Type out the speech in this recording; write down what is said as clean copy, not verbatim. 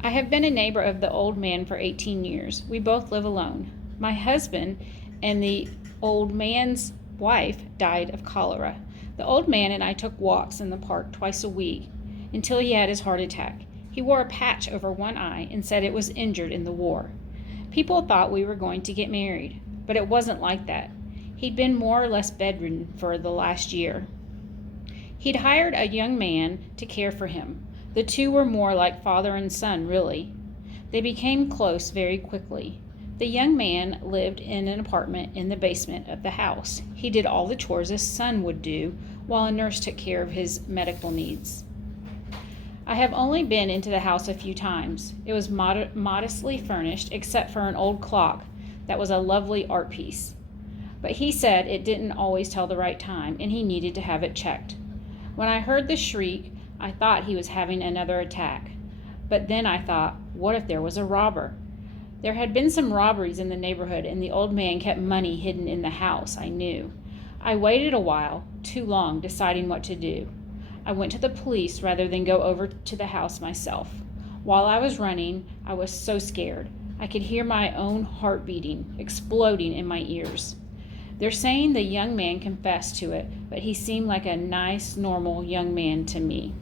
I have been a neighbor of the old man for 18 years. We both live alone. My husband and the old man's wife died of cholera. The old man and I took walks in the park twice a week until he had his heart attack. He wore a patch over one eye and said it was injured in the war. People thought we were going to get married, but it wasn't like that. He'd been more or less bedridden for the last year. He'd hired a young man to care for him. The two were more like father and son, really. They became close very quickly. The young man lived in an apartment in the basement of the house. He did all the chores his son would do, while a nurse took care of his medical needs. I have only been into the house a few times. It was modestly furnished, except for an old clock that was a lovely art piece. But he said it didn't always tell the right time, and he needed to have it checked. When I heard the shriek, I thought he was having another attack. But then I thought, what if there was a robber? There had been some robberies in the neighborhood, and the old man kept money hidden in the house, I knew. I waited a while, too long, deciding what to do. I went to the police rather than go over to the house myself. While I was running, I was so scared. I could hear my own heart beating, exploding in my ears. They're saying the young man confessed to it, but he seemed like a nice, normal young man to me.